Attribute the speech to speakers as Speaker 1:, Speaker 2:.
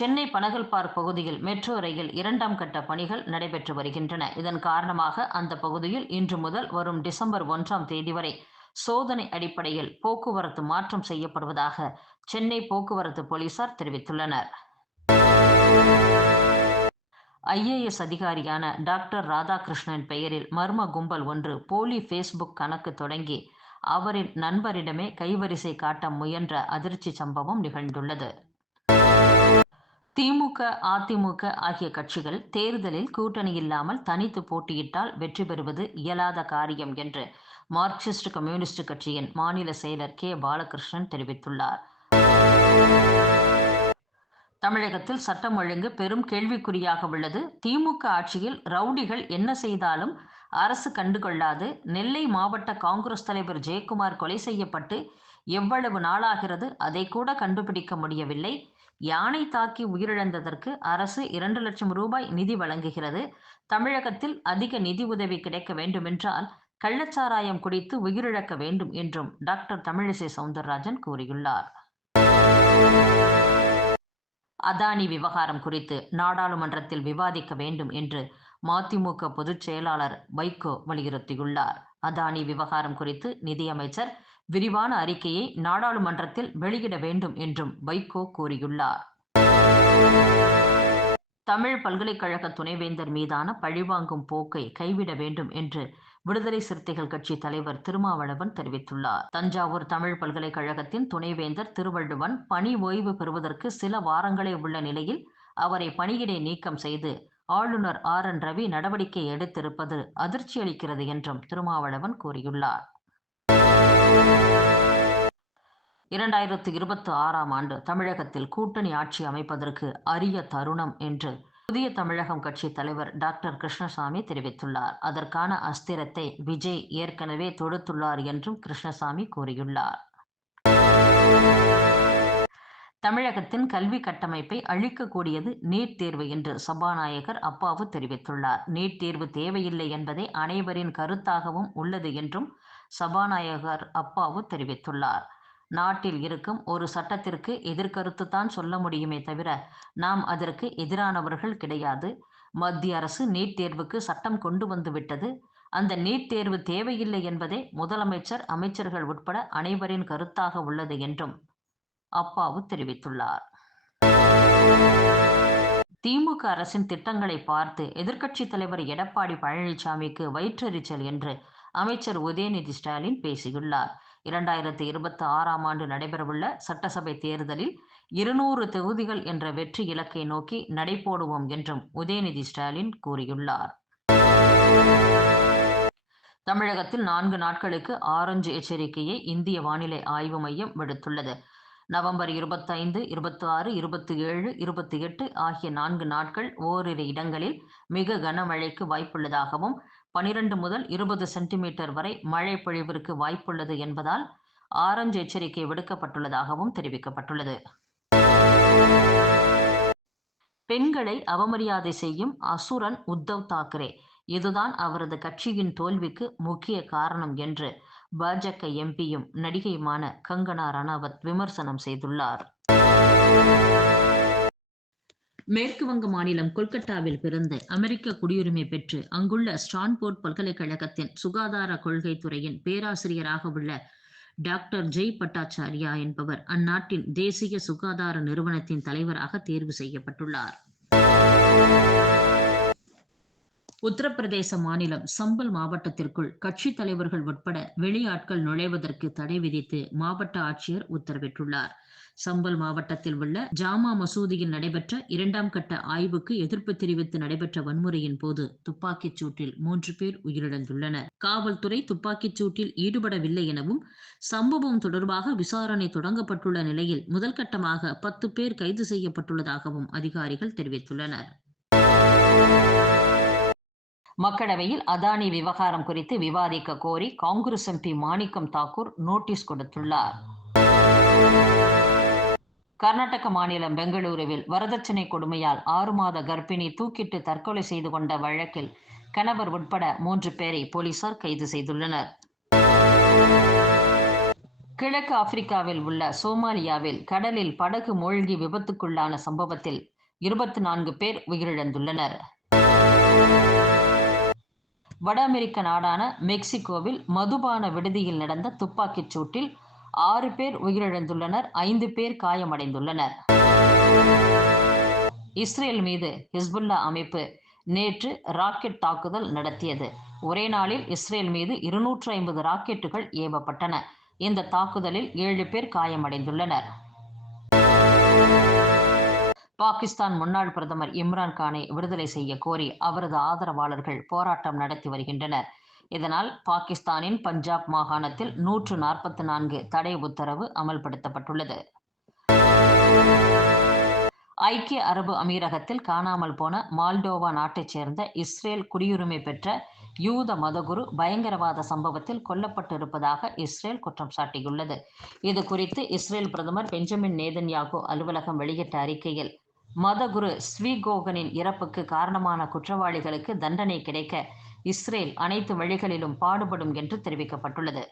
Speaker 1: சென்னை பனகல்பார் பகுதியில் metro rail இரண்டாம் கட்ட பணிகள் நடைபெற்று வருகின்றன. இதன் காரணமாக அந்த பகுதியில் இன்று முதல் வரும் டிசம்பர் ஒன்றாம் தேதி வரை சோதனை அடிப்படையில் போக்குவரத்து மாற்றம் செய்யப்படுவதாக சென்னை போக்குவரத்து போலீசார் தெரிவித்துள்ளனர். ஐஏஎஸ் அதிகாரியான டாக்டர் ராதாகிருஷ்ணன் பெயரில் மர்ம கும்பல் ஒன்று போலி ஃபேஸ்புக் கணக்கு தொடங்கி அவரின் நண்பரிடமே கைவரிசை காட்ட முயன்ற அதிர்ச்சி சம்பவம் நிகழ்ந்துள்ளது. திமுக அதிமுக ஆகிய கட்சிகள் தேர்தலில் கூட்டணி இல்லாமல் தனித்து போட்டியிட்டால் வெற்றி பெறுவது இயலாத காரியம் என்று மார்க்சிஸ்ட் கம்யூனிஸ்ட் கட்சியின் மாநில செயலர் கே. பாலகிருஷ்ணன் தெரிவித்துள்ளார். தமிழகத்தில் சட்டம் ஒழுங்கு பெரும் கேள்விக்குறியாக உள்ளது. திமுக ஆட்சியில் ரவுடிகள் என்ன செய்தாலும் அரசு கண்டுகொள்ளாது. நெல்லை மாவட்ட காங்கிரஸ் தலைவர் ஜெயக்குமார் கொலை செய்யப்பட்டு எவ்வளவு நாளாகிறது அதை கூட கண்டுபிடிக்க முடியவில்லை. யானை தாக்கி உயிரிழந்ததற்கு அரசு இரண்டு லட்சம் ரூபாய் நிதி வழங்குகிறது. தமிழகத்தில் அதிக நிதி உதவி கிடைக்க வேண்டுமென்றால் கள்ளச்சாராயம் குடித்து உயிரிழக்க வேண்டும் என்றும் டாக்டர் தமிழிசை சவுந்தரராஜன் கூறியுள்ளார். அதானி விவகாரம் குறித்து நாடாளுமன்றத்தில் விவாதிக்க வேண்டும் என்று மதிமுக பொதுச் செயலாளர் வைகோ வலியுறுத்தியுள்ளார். அதானி விவகாரம் குறித்து நிதியமைச்சர் விரிவான அறிக்கையை நாடாளுமன்றத்தில் வெளியிட வேண்டும் என்றும் வைகோ கூறியுள்ளார். தமிழ் பல்கலைக்கழக துணைவேந்தர் மீதான பழிவாங்கும் போக்கை கைவிட வேண்டும் என்று விடுதலை சிறுத்தைகள் கட்சி தலைவர் திருமாவளவன் தெரிவித்துள்ளார். தஞ்சாவூர் தமிழ் பல்கலைக்கழகத்தின் துணைவேந்தர் திருவள்ளுவன் பணி ஓய்வு பெறுவதற்கு சில வாரங்களே உள்ள நிலையில் அவரை பணியிடை நீக்கம் செய்து ஆளுநர் ஆர். என். ரவி நடவடிக்கை எடுத்திருப்பது அதிர்ச்சி அளிக்கிறது என்றும் திருமாவளவன் கூறியுள்ளார். இரண்டாயிரத்து இருபத்தி ஆறாம் ஆண்டு தமிழகத்தில் கூட்டணி ஆட்சி அமைப்பதற்கு அரிய தருணம் என்று புதிய தமிழகம் கட்சி தலைவர் டாக்டர் கிருஷ்ணசாமி தெரிவித்துள்ளார். அதற்கான அஸ்திரத்தை விஜய் ஏற்கனவே தொடுத்துள்ளார் என்றும் கிருஷ்ணசாமி கூறியுள்ளார். தமிழகத்தின் கல்வி கட்டமைப்பை அழிக்கக்கூடியது நீட் தேர்வு என்று சபாநாயகர் அப்பாவு தெரிவித்துள்ளார். நீட் தேர்வு தேவையில்லை என்பதே அனைவரின் கருத்தாகவும் உள்ளது என்றும் சபாநாயகர் அப்பாவு தெரிவித்துள்ளார். நாட்டில் இருக்கும் ஒரு சட்டத்திற்கு எதிர்கருத்து தான் சொல்ல முடியுமே தவிர நாம் அதற்கு எதிரானவர்கள் கிடையாது. மத்திய அரசு நீட் தேர்வுக்கு சட்டம் கொண்டு வந்து விட்டது. அந்த நீட் தேர்வு தேவையில்லை என்பதே முதலமைச்சர் அமைச்சர்கள் உட்பட அனைவரின் கருத்தாக உள்ளது என்றும் அப்பாவு தெரிவித்துள்ளார். திமுக அரசின் திட்டங்களை பார்த்து எதிர்க்கட்சித் தலைவர் எடப்பாடி பழனிசாமிக்கு வயிற்றெரிச்சல் என்று அமைச்சர் உதயநிதி ஸ்டாலின் பேசியுள்ளார். இரண்டாயிரத்தி இருபத்தி ஆறாம் ஆண்டு நடைபெறவுள்ள சட்டசபை தேர்தலில் இருநூறு தொகுதிகள் என்ற வெற்றி இலக்கை நோக்கி நடைபோடுவோம் என்றும் உதயநிதி ஸ்டாலின் கூறியுள்ளார். தமிழகத்தில் நான்கு நாட்களுக்கு ஆரஞ்சு எச்சரிக்கையை இந்திய வானிலை ஆய்வு மையம் விடுத்துள்ளது. நவம்பர் இருபத்தைந்து இருபத்தி ஆறு இருபத்தி ஏழு இருபத்தி எட்டு ஆகிய நான்கு நாட்கள் ஓரிரு இடங்களில் மிக கனமழைக்கு வாய்ப்புள்ளதாகவும் பனிரெண்டு முதல் இருபது சென்டிமீட்டர் வரை மழை பொழிவிற்கு வாய்ப்புள்ளது என்பதால் ஆரஞ்சு எச்சரிக்கை விடுக்கப்பட்டுள்ளதாகவும் தெரிவிக்கப்பட்டுள்ளது. பெண்களை அவமரியாதை செய்யும் அசுரன் உத்தவ் தாக்கரே. இதுதான் அவரது கட்சியின் தோல்விக்கு முக்கிய காரணம் என்று பாஜக எம்பியும் நடிகையுமான கங்கனா ரணாவத் விமர்சனம் செய்துள்ளார். மேற்கு வங்க மாநிலம் கொல்கத்தாவில் பிறந்து அமெரிக்க குடியுரிமை பெற்று அங்குள்ள ஸ்டான்போர்ட் பல்கலைக்கழகத்தின் சுகாதார கொள்கை துறையின் பேராசிரியராக உள்ள டாக்டர் ஜெய் பட்டாச்சாரியா என்பவர் அந்நாட்டின் தேசிய சுகாதார நிறுவனத்தின் தலைவராக தேர்வு செய்யப்பட்டுள்ளார். உத்தரப்பிரதேச மாநிலம் சம்பல் மாவட்டத்திற்குள் கட்சித் தலைவர்கள் உட்பட வெளியாட்கள் நுழைவதற்கு தடை விதித்து மாவட்ட ஆட்சியர் உத்தரவிட்டுள்ளார். சம்பல் மாவட்டத்தில் உள்ள ஜாமா மசூதியில் நடைபெற்ற இரண்டாம் கட்ட ஆய்வுக்கு எதிர்ப்பு தெரிவித்து நடைபெற்ற வன்முறையின் போது துப்பாக்கிச் சூட்டில் மூன்று பேர் உயிரிழந்துள்ளனர். காவல்துறை துப்பாக்கிச் சூட்டில் ஈடுபடவில்லை எனவும் சம்பவம் தொடர்பாக விசாரணை தொடங்கப்பட்டுள்ள நிலையில் முதல் கட்டமாக பத்து பேர் கைது செய்யப்பட்டுள்ளதாகவும் அதிகாரிகள் தெரிவித்துள்ளனர். மக்களவையில் அதானி விவகாரம் குறித்து விவாதிக்க கோரி காங்கிரஸ் எம்பி மாணிக்கம் தாக்கூர் நோட்டீஸ் கொடுத்துள்ளார். கர்நாடக மாநிலம் பெங்களூருவில் வரதட்சணை கொடுமையால் ஆறு மாத கர்ப்பிணி தூக்கிட்டு தற்கொலை செய்து கொண்ட வழக்கில் கணவர் உட்பட மூன்று பேரை போலீசார் கைது செய்துள்ளனர். கிழக்கு ஆப்பிரிக்காவில் உள்ள சோமாலியாவில் கடலில் படகு மூழ்கி விபத்துக்குள்ளான சம்பவத்தில் இருபத்தி நான்கு பேர் உயிரிழந்துள்ளனர். வட அமெரிக்க நாடான மெக்சிகோவில் மதுபான விடுதியில் நடந்த துப்பாக்கிச் சூட்டில் ஆறு பேர் உயிரிழந்துள்ளனர் ஐந்து பேர் காயமடைந்துள்ளனர். இஸ்ரேல் மீது ஹிஸ்புல்லா அமைப்பு நேற்று ராக்கெட் தாக்குதல் நடத்தியது. ஒரே நாளில் இஸ்ரேல் மீது இருநூற்று ஐம்பது ராக்கெட்டுகள் ஏவப்பட்டன. இந்த தாக்குதலில் ஏழு பேர் காயமடைந்துள்ளனர். பாகிஸ்தான் முன்னாள் பிரதமர் இம்ரான் கானை விடுதலை செய்ய கோரி அவரது ஆதரவாளர்கள் போராட்டம் நடத்தி வருகின்றனர். இதனால் பாகிஸ்தானின் பஞ்சாப் மாகாணத்தில் நூற்று நாற்பத்தி நான்கு தடை உத்தரவு அமல்படுத்தப்பட்டுள்ளது. ஐக்கிய அரபு அமீரகத்தில் காணாமல் போன மால்டோவா நாட்டைச் சேர்ந்த இஸ்ரேல் குடியுரிமை பெற்ற யூத மதகுரு பயங்கரவாத சம்பவத்தில் கொல்லப்பட்டிருப்பதாக இஸ்ரேல் குற்றம் சாட்டியுள்ளது. இது குறித்து இஸ்ரேல் பிரதமர் பெஞ்சமின் நேதன்யாகு அலுவலகம் வெளியிட்ட அறிக்கையில் மதகுரு ஸ்வீகோகனின் இறப்புக்கு காரணமான குற்றவாளிகளுக்கு தண்டனை கிடைக்க இஸ்ரேல் அனைத்து வழிகளிலும் பாடுபடும் என்று தெரிவிக்கப்பட்டுள்ளது.